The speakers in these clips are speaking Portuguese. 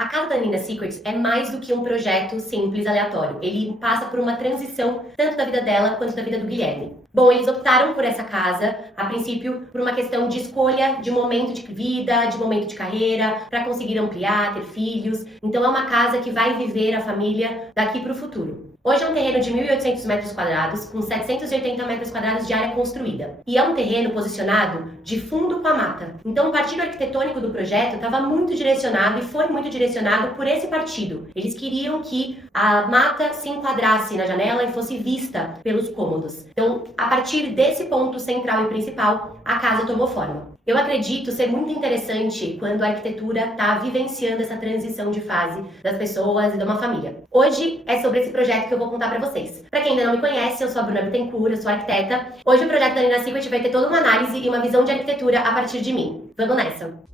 A casa da Nina Secret é mais do que um projeto simples aleatório. Ele passa por uma transição tanto da vida dela quanto da vida do Guilherme. Bom, eles optaram por essa casa, a princípio, por uma questão de escolha de momento de vida, de momento de carreira, para conseguir ampliar, ter filhos. Então é uma casa que vai viver a família daqui para o futuro. Hoje é um terreno de 1.800 metros quadrados, com 780 metros quadrados de área construída. E é um terreno posicionado de fundo com a mata. Então o partido arquitetônico do projeto estava muito direcionado e foi muito direcionado por esse partido. Eles queriam que a mata se enquadrasse na janela e fosse vista pelos cômodos. Então, a partir desse ponto central e principal, a casa tomou forma. Eu acredito ser muito interessante quando a arquitetura está vivenciando essa transição de fase das pessoas e de uma família. Hoje é sobre esse projeto que eu vou contar para vocês. Para quem ainda não me conhece, eu sou a Bruna Bittencourt, eu sou arquiteta. Hoje o projeto da Nina Secret vai ter toda uma análise e uma visão de arquitetura a partir de mim. Vamos nessa!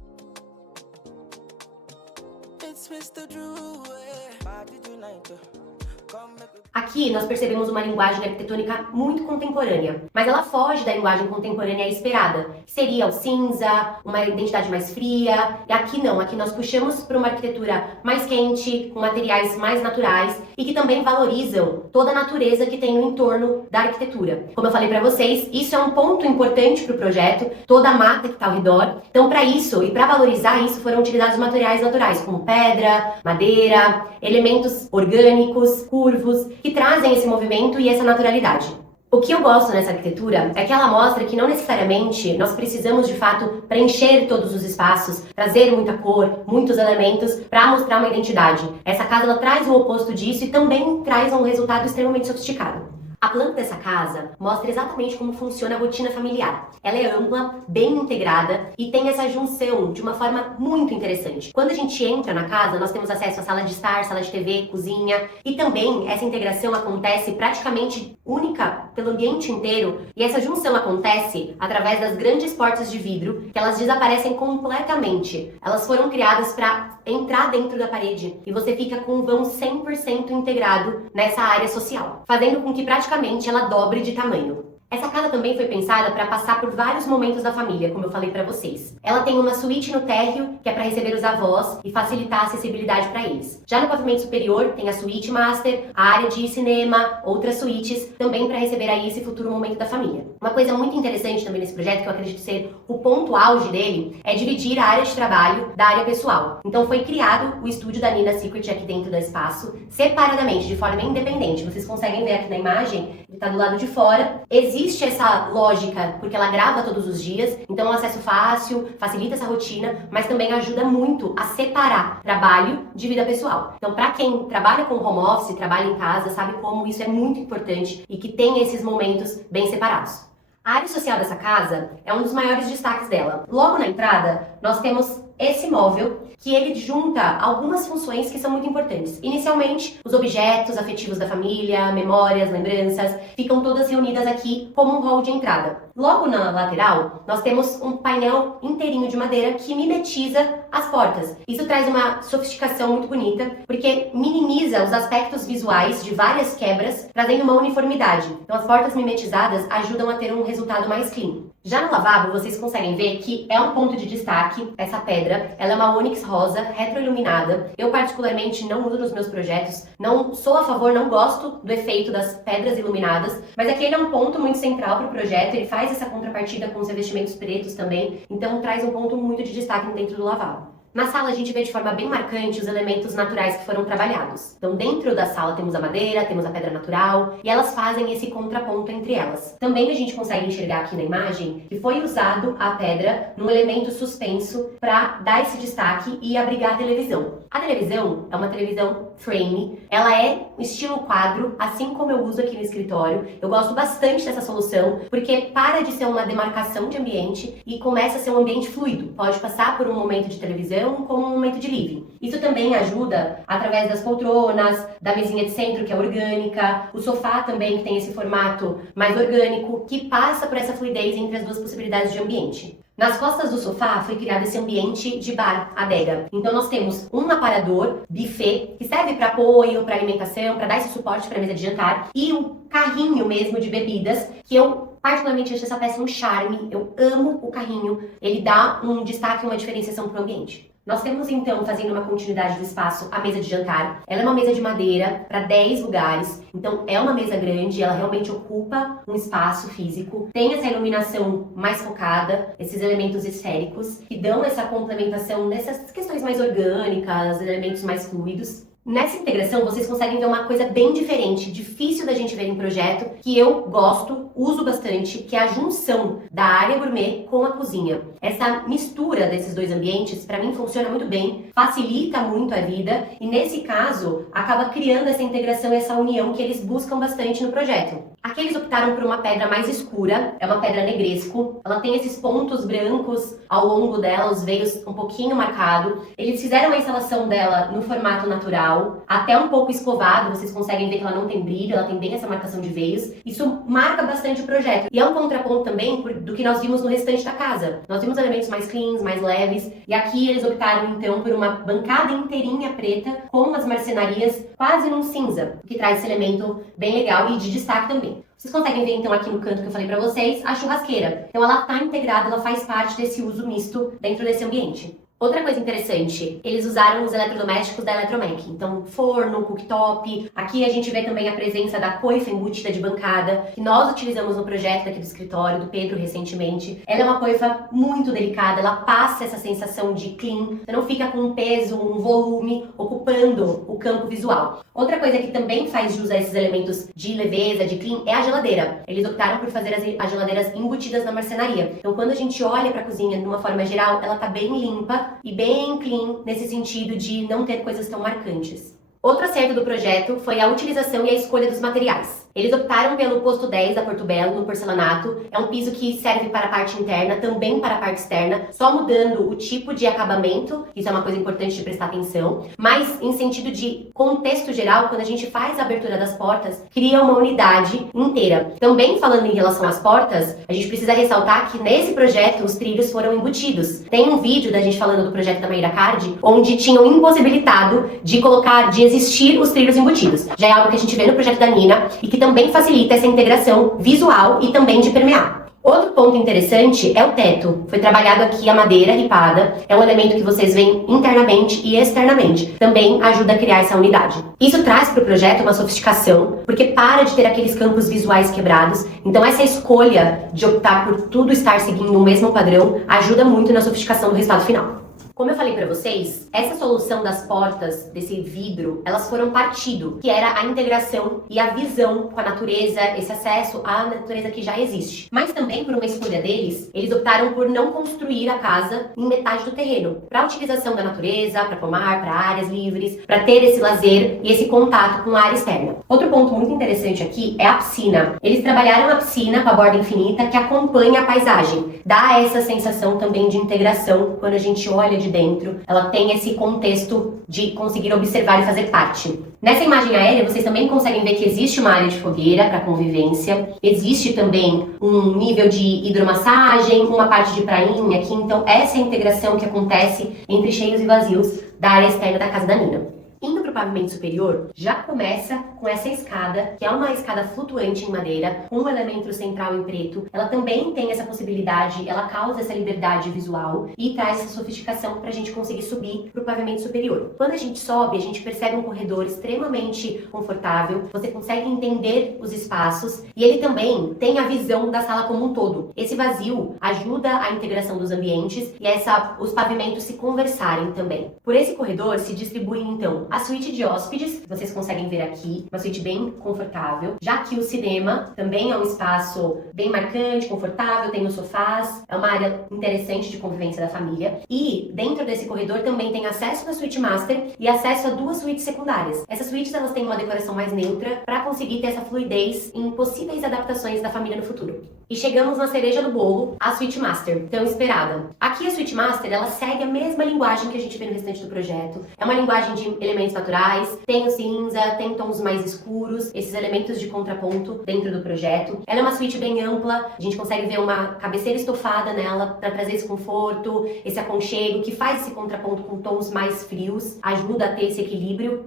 Aqui nós percebemos uma linguagem arquitetônica muito contemporânea, mas ela foge da linguagem contemporânea esperada, que seria o cinza, uma identidade mais fria, e aqui não, aqui nós puxamos para uma arquitetura mais quente, com materiais mais naturais e que também valorizam toda a natureza que tem no entorno da arquitetura. Como eu falei para vocês, isso é um ponto importante para o projeto, toda a mata que está ao redor. Então, para isso e para valorizar isso, foram utilizados materiais naturais, como pedra, madeira, elementos orgânicos, curvos, que trazem esse movimento e essa naturalidade. O que eu gosto nessa arquitetura é que ela mostra que não necessariamente nós precisamos de fato preencher todos os espaços, trazer muita cor, muitos elementos para mostrar uma identidade. Essa casa ela traz o oposto disso e também traz um resultado extremamente sofisticado. A planta dessa casa mostra exatamente como funciona a rotina familiar. Ela é ampla, bem integrada e tem essa junção de uma forma muito interessante. Quando a gente entra na casa, nós temos acesso à sala de estar, sala de TV, cozinha e também essa integração acontece praticamente única pelo ambiente inteiro e essa junção acontece através das grandes portas de vidro que elas desaparecem completamente. Elas foram criadas para entrar dentro da parede e você fica com um vão 100% integrado nessa área social, fazendo com que praticamente ela dobre de tamanho. Essa casa também foi pensada para passar por vários momentos da família, como eu falei para vocês. Ela tem uma suíte no térreo, que é para receber os avós e facilitar a acessibilidade para eles. Já no pavimento superior, tem a suíte master, a área de cinema, outras suítes, também para receber aí esse futuro momento da família. Uma coisa muito interessante também nesse projeto, que eu acredito ser o ponto auge dele, é dividir a área de trabalho da área pessoal. Então foi criado o estúdio da Nina Secret aqui dentro do espaço, separadamente, de forma independente. Vocês conseguem ver aqui na imagem, ele está do lado de fora. Existe essa lógica, porque ela grava todos os dias, então é um acesso fácil, facilita essa rotina, mas também ajuda muito a separar trabalho de vida pessoal. Então, para quem trabalha com home office, trabalha em casa, sabe como isso é muito importante e que tem esses momentos bem separados. A área social dessa casa é um dos maiores destaques dela. Logo na entrada, nós temos esse móvel, que ele junta algumas funções que são muito importantes. Inicialmente, os objetos afetivos da família, memórias, lembranças, ficam todas reunidas aqui como um hall de entrada. Logo na lateral, nós temos um painel inteirinho de madeira que mimetiza as portas. Isso traz uma sofisticação muito bonita, porque minimiza os aspectos visuais de várias quebras, trazendo uma uniformidade. Então, as portas mimetizadas ajudam a ter um resultado mais clean. Já no lavabo, vocês conseguem ver que é um ponto de destaque essa pedra. Ela é uma ônix rosa, retroiluminada. Eu particularmente não uso nos meus projetos, não sou a favor, não gosto do efeito das pedras iluminadas, mas aqui ele é um ponto muito central para o projeto, ele faz essa contrapartida com os revestimentos pretos também, então traz um ponto muito de destaque dentro do lavabo. Na sala a gente vê de forma bem marcante os elementos naturais que foram trabalhados. Então dentro da sala temos a madeira, temos a pedra natural e elas fazem esse contraponto entre elas. Também a gente consegue enxergar aqui na imagem que foi usado a pedra num elemento suspenso para dar esse destaque e abrigar a televisão. A televisão é uma televisão frame, ela é estilo quadro, assim como eu uso aqui no escritório. Eu gosto bastante dessa solução porque para de ser uma demarcação de ambiente e começa a ser um ambiente fluido. Pode passar por um momento de televisão como um momento de living. Isso também ajuda através das poltronas, da mesinha de centro que é orgânica, o sofá também que tem esse formato mais orgânico, que passa por essa fluidez entre as duas possibilidades de ambiente. Nas costas do sofá foi criado esse ambiente de bar, adega. Então nós temos um aparador, buffet, que serve para apoio, para alimentação, para dar esse suporte para a mesa de jantar, e um carrinho mesmo de bebidas, que eu particularmente acho essa peça um charme, eu amo o carrinho, ele dá um destaque, uma diferenciação para o ambiente. Nós temos então, fazendo uma continuidade do espaço, a mesa de jantar. Ela é uma mesa de madeira para 10 lugares, então é uma mesa grande, ela realmente ocupa um espaço físico. Tem essa iluminação mais focada, esses elementos esféricos, que dão essa complementação nessas questões mais orgânicas, elementos mais fluidos. Nessa integração, vocês conseguem ver uma coisa bem diferente, difícil da gente ver em projeto, que eu gosto, uso bastante, que é a junção da área gourmet com a cozinha. Essa mistura desses dois ambientes, para mim, funciona muito bem, facilita muito a vida e, nesse caso, acaba criando essa integração e essa união que eles buscam bastante no projeto. Aqui eles optaram por uma pedra mais escura, é uma pedra negresco, ela tem esses pontos brancos ao longo dela, os veios um pouquinho marcados. Eles fizeram a instalação dela no formato natural, até um pouco escovado, vocês conseguem ver que ela não tem brilho, ela tem bem essa marcação de veios. Isso marca bastante o projeto. E é um contraponto também do que nós vimos no restante da casa. Nós vimos elementos mais cleans, mais leves, e aqui eles optaram então por uma bancada inteirinha preta com as marcenarias quase num cinza, o que traz esse elemento bem legal e de destaque também. Vocês conseguem ver então aqui no canto que eu falei pra vocês, a churrasqueira. Então ela tá integrada, ela faz parte desse uso misto dentro desse ambiente. Outra coisa interessante, eles usaram os eletrodomésticos da Eletromec, então forno, cooktop. Aqui a gente vê também a presença da coifa embutida de bancada, que nós utilizamos no projeto aqui do escritório, do Pedro, recentemente. Ela é uma coifa muito delicada, ela passa essa sensação de clean, você não fica com um peso, um volume ocupando o campo visual. Outra coisa que também faz jus a esses elementos de leveza, de clean, é a geladeira. Eles optaram por fazer as geladeiras embutidas na marcenaria. Então quando a gente olha para a cozinha de uma forma geral, ela tá bem limpa e bem clean nesse sentido de não ter coisas tão marcantes. Outro acerto do projeto foi a utilização e a escolha dos materiais. Eles optaram pelo posto 10 da Porto Belo, no porcelanato. É um piso que serve para a parte interna, também para a parte externa, só mudando o tipo de acabamento, isso é uma coisa importante de prestar atenção, mas em sentido de contexto geral, quando a gente faz a abertura das portas, cria uma unidade inteira. Também falando em relação às portas, a gente precisa ressaltar que nesse projeto os trilhos foram embutidos. Tem um vídeo da gente falando do projeto da Maíra Card, onde tinham impossibilitado de existir os trilhos embutidos. Já é algo que a gente vê no projeto da Nina e que também facilita essa integração visual e também de permear. Outro ponto interessante é o teto. Foi trabalhado aqui a madeira ripada, é um elemento que vocês veem internamente e externamente. Também ajuda a criar essa unidade. Isso traz para o projeto uma sofisticação, porque para de ter aqueles campos visuais quebrados. Então essa escolha de optar por tudo estar seguindo o mesmo padrão ajuda muito na sofisticação do resultado final. Como eu falei pra vocês, essa solução das portas, desse vidro, elas foram partido, que era a integração e a visão com a natureza, esse acesso à natureza que já existe. Mas também, por uma escolha deles, eles optaram por não construir a casa em metade do terreno, para utilização da natureza, para pomar, para áreas livres, para ter esse lazer e esse contato com a área externa. Outro ponto muito interessante aqui é a piscina. Eles trabalharam a piscina com a borda infinita que acompanha a paisagem. Dá essa sensação também de integração quando a gente olha de dentro, ela tem esse contexto de conseguir observar e fazer parte. Nessa imagem aérea, vocês também conseguem ver que existe uma área de fogueira para convivência, existe também um nível de hidromassagem, uma parte de prainha aqui, então essa é a integração que acontece entre cheios e vazios da área externa da casa da Nina. Indo para o pavimento superior, já começa com essa escada, que é uma escada flutuante em madeira, com um elemento central em preto. Ela também tem essa possibilidade, ela causa essa liberdade visual e traz essa sofisticação para a gente conseguir subir para o pavimento superior. Quando a gente sobe, a gente percebe um corredor extremamente confortável, você consegue entender os espaços e ele também tem a visão da sala como um todo. Esse vazio ajuda a integração dos ambientes e os pavimentos se conversarem também. Por esse corredor se distribuem então a suíte de hóspedes, que vocês conseguem ver aqui, uma suíte bem confortável. Já que o cinema também é um espaço bem marcante, confortável, tem os sofás, é uma área interessante de convivência da família. E dentro desse corredor também tem acesso na suíte master e acesso a 2 suítes secundárias. Essas suítes elas têm uma decoração mais neutra para conseguir ter essa fluidez em possíveis adaptações da família no futuro. E chegamos na cereja do bolo, a suíte master, tão esperada. Aqui a suíte master ela segue a mesma linguagem que a gente vê no restante do projeto. É uma linguagem de elementos naturais, naturais, tem o cinza, tem tons mais escuros, esses elementos de contraponto dentro do projeto. Ela é uma suíte bem ampla, a gente consegue ver uma cabeceira estofada nela para trazer esse conforto, esse aconchego, que faz esse contraponto com tons mais frios, ajuda a ter esse equilíbrio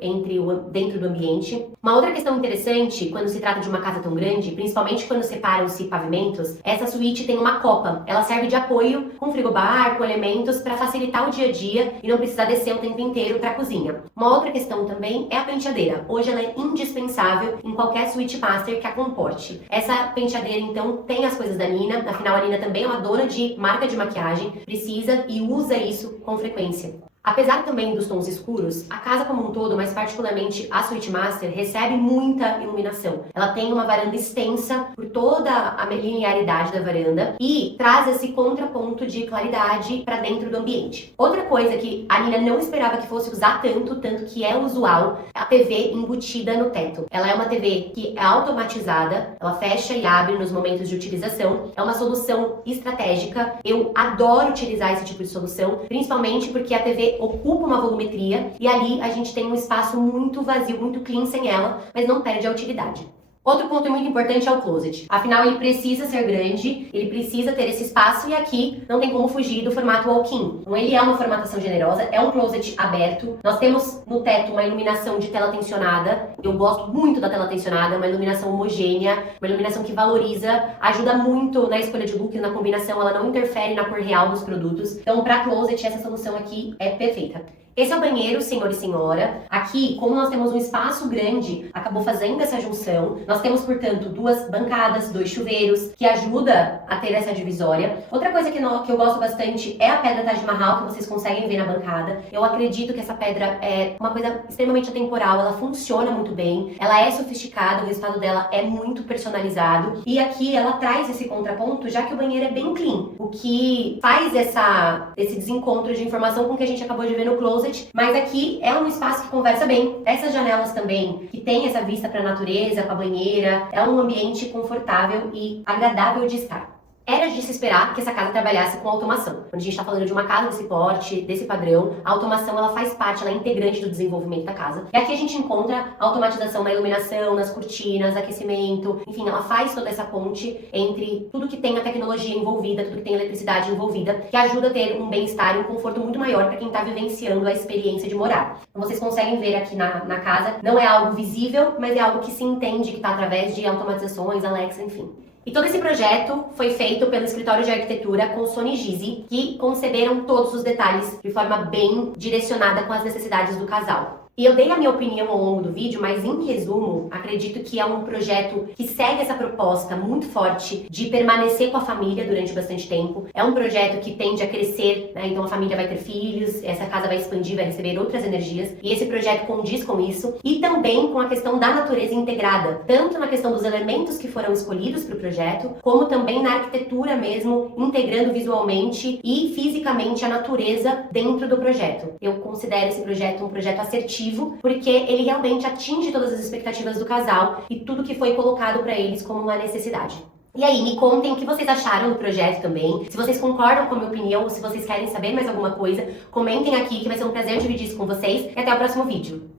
dentro do ambiente. Uma outra questão interessante, quando se trata de uma casa tão grande, principalmente quando separam-se pavimentos, essa suíte tem uma copa. Ela serve de apoio com frigobar, com elementos para facilitar o dia a dia e não precisar descer o tempo inteiro para a cozinha. Uma outra questão também é a penteadeira. Hoje ela é indispensável em qualquer suíte master que a comporte. Essa penteadeira então tem as coisas da Nina, afinal a Nina também é uma dona de marca de maquiagem, precisa e usa isso com frequência. Apesar também dos tons escuros, a casa como um todo, mas particularmente a Suite Master, recebe muita iluminação. Ela tem uma varanda extensa por toda a linearidade da varanda e traz esse contraponto de claridade para dentro do ambiente. Outra coisa que a Nina não esperava que fosse usar tanto que é usual, é a TV embutida no teto. Ela é uma TV que é automatizada, ela fecha e abre nos momentos de utilização. É uma solução estratégica. Eu adoro utilizar esse tipo de solução, principalmente porque a TV ocupa uma volumetria e ali a gente tem um espaço muito vazio, muito clean sem ela, mas não perde a utilidade. Outro ponto muito importante é o closet. Afinal, ele precisa ser grande, ele precisa ter esse espaço e aqui não tem como fugir do formato walk-in. Então ele é uma formatação generosa, é um closet aberto. Nós temos no teto uma iluminação de tela tensionada. Eu gosto muito da tela tensionada, uma iluminação homogênea, uma iluminação que valoriza, ajuda muito na escolha de look, na combinação, ela não interfere na cor real dos produtos. Então, para closet, essa solução aqui é perfeita. Esse é o banheiro, senhor e senhora. Aqui, como nós temos um espaço grande, acabou fazendo essa junção. Nós temos, portanto, duas bancadas, dois chuveiros, que ajuda a ter essa divisória. Outra coisa que eu gosto bastante é a pedra Taj Mahal, que vocês conseguem ver na bancada. Eu acredito que essa pedra é uma coisa extremamente atemporal, ela funciona muito bem, ela é sofisticada, o resultado dela é muito personalizado. E aqui ela traz esse contraponto, já que o banheiro é bem clean, o que faz esse desencontro de informação com o que a gente acabou de ver no closet. Mas aqui é um espaço que conversa bem. Essas janelas também, que tem essa vista para a natureza, com a banheira, é um ambiente confortável e agradável de estar. Era de se esperar que essa casa trabalhasse com automação. Quando a gente está falando de uma casa desse porte, desse padrão, a automação ela faz parte, ela é integrante do desenvolvimento da casa. E aqui a gente encontra automatização na iluminação, nas cortinas, aquecimento, enfim, ela faz toda essa ponte entre tudo que tem a tecnologia envolvida, tudo que tem a eletricidade envolvida, que ajuda a ter um bem-estar e um conforto muito maior para quem está vivenciando a experiência de morar. Então vocês conseguem ver aqui na casa, não é algo visível, mas é algo que se entende que está através de automatizações, Alexa, enfim. E todo esse projeto foi feito pelo escritório de arquitetura com Sony Gizi, que conceberam todos os detalhes de forma bem direcionada com as necessidades do casal. E eu dei a minha opinião ao longo do vídeo, mas em resumo, acredito que é um projeto que segue essa proposta muito forte de permanecer com a família durante bastante tempo. É um projeto que tende a crescer, né? Então a família vai ter filhos, essa casa vai expandir, vai receber outras energias. E esse projeto condiz com isso. E também com a questão da natureza integrada, tanto na questão dos elementos que foram escolhidos para o projeto, como também na arquitetura mesmo, integrando visualmente e fisicamente a natureza dentro do projeto. Eu considero esse projeto um projeto assertivo, porque ele realmente atinge todas as expectativas do casal e tudo que foi colocado para eles como uma necessidade. E aí, me contem o que vocês acharam do projeto também. Se vocês concordam com a minha opinião ou se vocês querem saber mais alguma coisa, comentem aqui que vai ser um prazer dividir isso com vocês. E até o próximo vídeo.